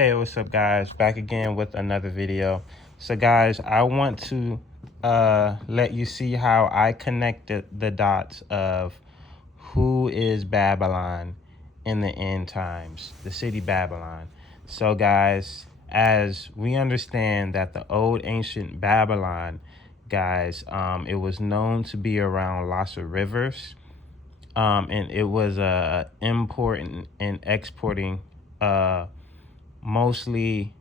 Hey, what's up, guys? Back again with another video. So guys, I want to let you see how I connected the dots of who is Babylon in the end times, the city Babylon. So guys, as we understand that the old ancient Babylon, guys, it was known to be around lots of rivers, and it was importing and exporting mostly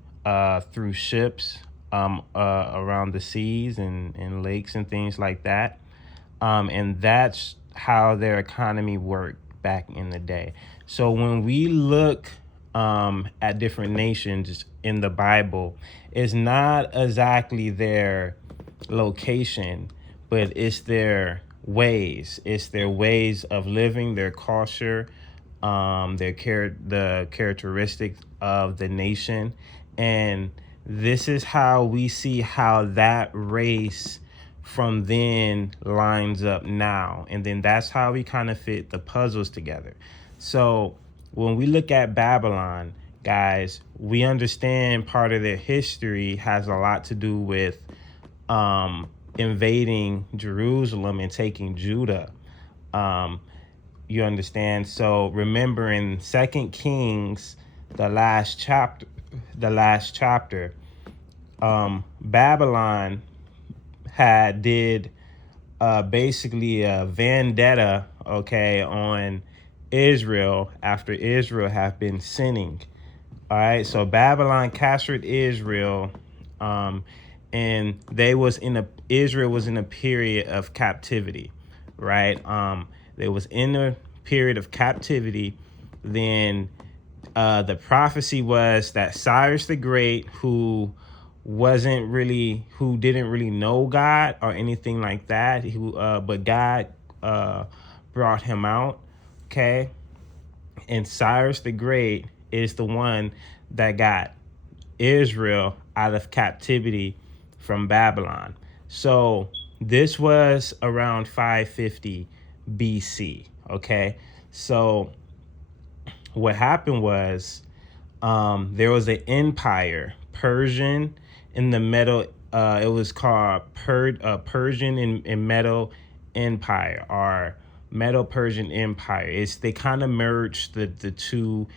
through ships around the seas and lakes and things like that. And that's how their economy worked back in the day. So when we look at different nations in the Bible, it's not exactly their location, but it's their ways. It's their ways of living, their culture, the characteristics of the nation. And this is how we see how that race from then lines up now. And then that's how we kind of fit the puzzles together. So when we look at Babylon, guys, we understand part of their history has a lot to do with invading Jerusalem and taking Judah. You understand? So remember in Second Kings, the last chapter, Babylon did basically a vendetta, okay, on Israel after Israel have been sinning. All right, so Babylon captured Israel, and Israel was in a period of captivity, right? They was in a period of captivity. Then the prophecy was that Cyrus the Great, who didn't really know God or anything like that, but God brought him out, okay? And Cyrus the Great is the one that got Israel out of captivity from Babylon. So this was around 550 BC, okay? So what happened was there was an empire, Persian in the Medo. It was called Persian and Medo Empire, or Medo-Persian Empire. They kind of merged the two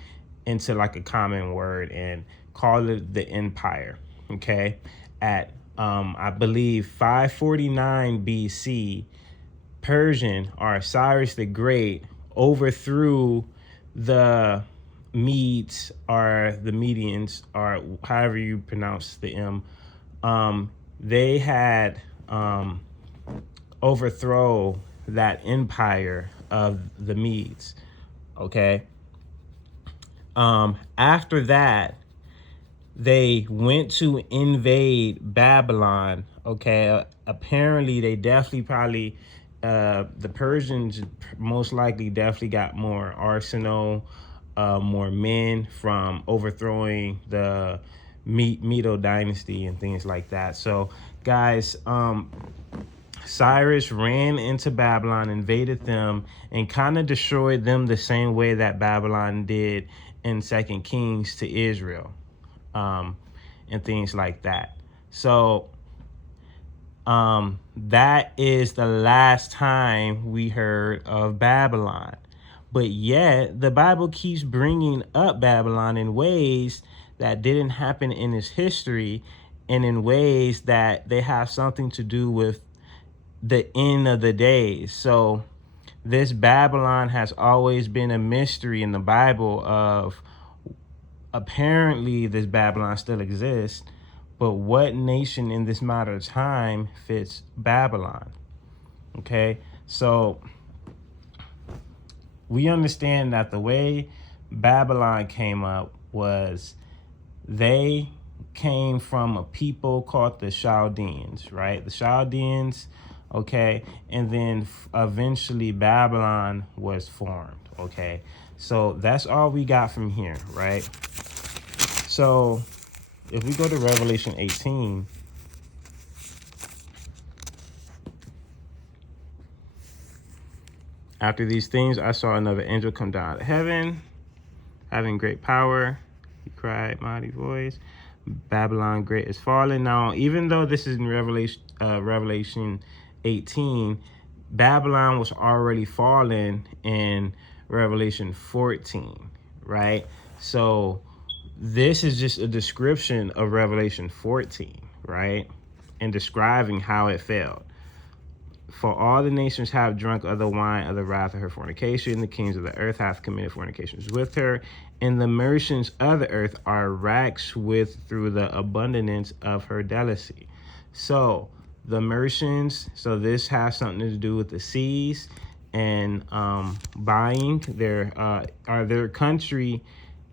into like a common word and called it the empire. Okay, at I believe 549 BC, Persian or Cyrus the Great overthrew the Medes or the Medians, or however you pronounce the M. They had overthrow that empire of the Medes. Okay. After that, they went to invade Babylon. Okay. Apparently, they definitely probably the Persians most likely definitely got more arsenal, more men from overthrowing the Medo dynasty and things like that. So, guys, Cyrus ran into Babylon, invaded them, and kind of destroyed them the same way that Babylon did in Second Kings to Israel, and things like that. So that is the last time we heard of Babylon. But yet the Bible keeps bringing up Babylon in ways that didn't happen in its history, and in ways that they have something to do with the end of the days. So this Babylon has always been a mystery in the Bible of, apparently this Babylon still exists, but what nation in this matter of time fits Babylon? Okay, so we understand that the way Babylon came up was they came from a people called the Chaldeans, right? The Chaldeans, okay? And then eventually Babylon was formed, okay? So that's all we got from here, right? So if we go to Revelation 18, after these things, I saw another angel come down out of heaven, having great power. He cried mighty voice. Babylon great is fallen. Now, even though this is in Revelation 18, Babylon was already fallen in Revelation 14, right? So this is just a description of Revelation 14, right? And describing how it failed. For all the nations have drunk of the wine of the wrath of her fornication. The kings of the earth have committed fornications with her. And the merchants of the earth are racked with through the abundance of her delicacy. So the merchants, so this has something to do with the seas and buying. Their country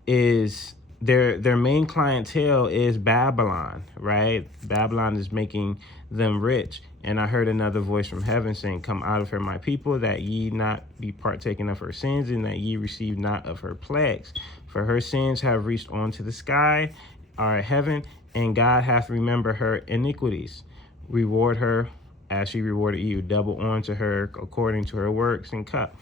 is their main clientele is Babylon, right? Babylon is making them rich. And I heard another voice from heaven saying, come out of her, my people, that ye not be partaken of her sins, and that ye receive not of her plagues. For her sins have reached on to the sky, our heaven, and God hath remembered her iniquities. Reward her as she rewarded you, double unto her according to her works, and cup.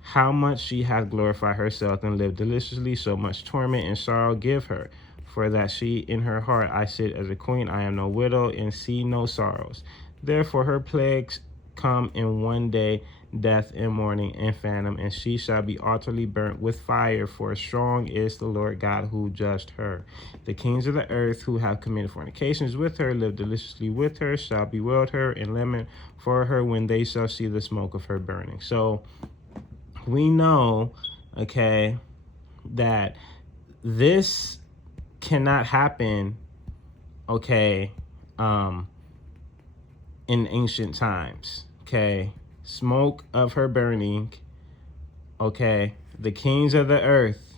How much she hath glorified herself and lived deliciously, so much torment and sorrow give her. For that she in her heart, I sit as a queen, I am no widow, and see no sorrows. Therefore her plagues come in one day, death and mourning and phantom, and she shall be utterly burnt with fire, for strong is the Lord God who judged her. The kings of the earth who have committed fornications with her, live deliciously with her, shall bewail her and lament for her when they shall see the smoke of her burning. So we know, okay, that this cannot happen, okay, in ancient times, okay? Smoke of her burning, okay? The kings of the earth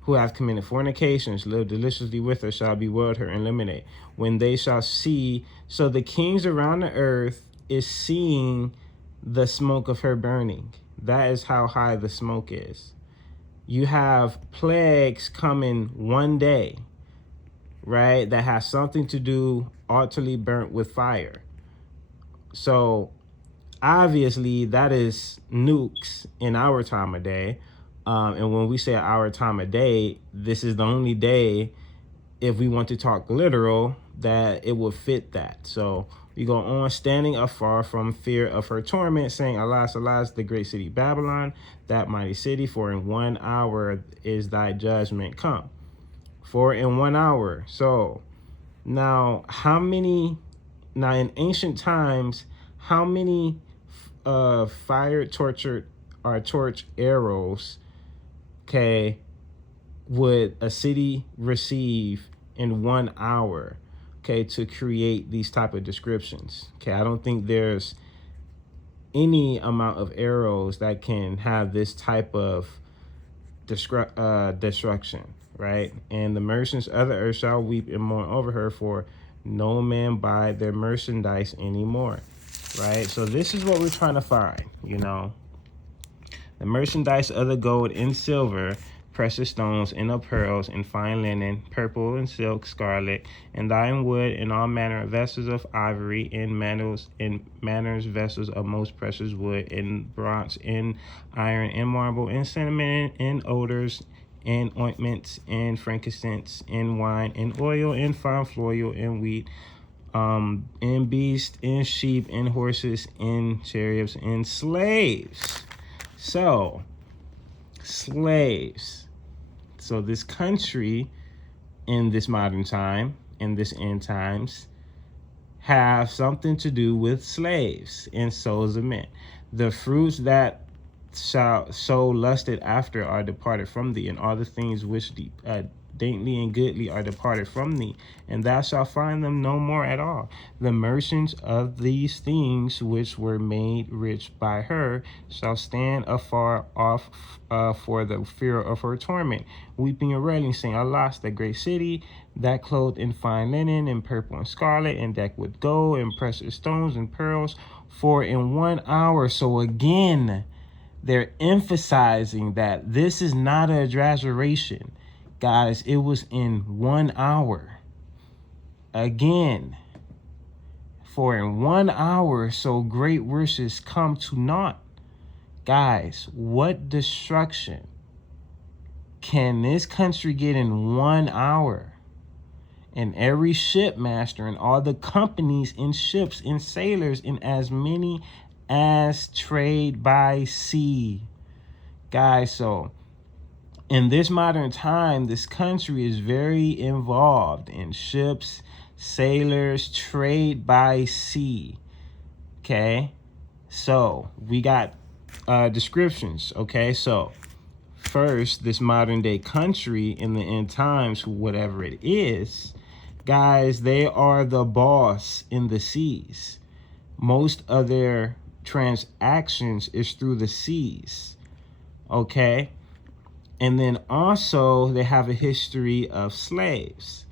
who have committed fornications, live deliciously with her, shall bewail her and eliminate. When they shall see, so the kings around the earth is seeing the smoke of her burning. That is how high the smoke is. You have plagues coming one day, right? That has something to do, utterly burnt with fire. So obviously that is nukes in our time of day. And when we say our time of day, this is the only day, if we want to talk literal, that it will fit that. So we go on, standing afar from fear of her torment, saying, Alas, alas, the great city Babylon, that mighty city, for in 1 hour is thy judgment come. For in 1 hour. So now in ancient times, how many fire tortured or torch arrows, okay, would a city receive in 1 hour, okay, to create these type of descriptions? Okay, I don't think there's any amount of arrows that can have this type of destruction, right? And the merchants of the earth shall weep and mourn over her, for no man buy their merchandise anymore, right? So this is what we're trying to find, you know. The merchandise of the gold and silver, precious stones and of pearls, and fine linen, purple and silk, scarlet, and thine wood, and all manner of vessels of ivory, and manners vessels of most precious wood, and bronze, and iron, and marble, and cinnamon, and odors, and ointments, and frankincense, and wine, and oil, and fine flour, and wheat, and beasts, and sheep, and horses, and chariots, and slaves. So, slaves. So this country in this modern time, in this end times, have something to do with slaves and souls of men. The fruits that shall so lusted after are departed from thee, and all the things which daintily and goodly are departed from thee, and thou shalt find them no more at all. The merchants of these things which were made rich by her shall stand afar off for the fear of her torment, weeping and railing, saying, Alas, the great city, that clothed in fine linen, and purple and scarlet, and decked with gold, and precious stones, and pearls, for in 1 hour. So again, they're emphasizing that this is not an exaggeration. Guys, it was in 1 hour. Again, for in 1 hour, so great riches come to naught. Guys, what destruction can this country get in 1 hour? And every shipmaster and all the companies in ships and sailors in as many as trade by sea. Guys, so in this modern time, this country is very involved in ships, sailors, trade by sea. Okay, so we got descriptions. Okay, so first, this modern day country in the end times, whatever it is, guys, they are the boss in the seas. Most of their transactions is through the seas. Okay, and then also they have a history of slaves.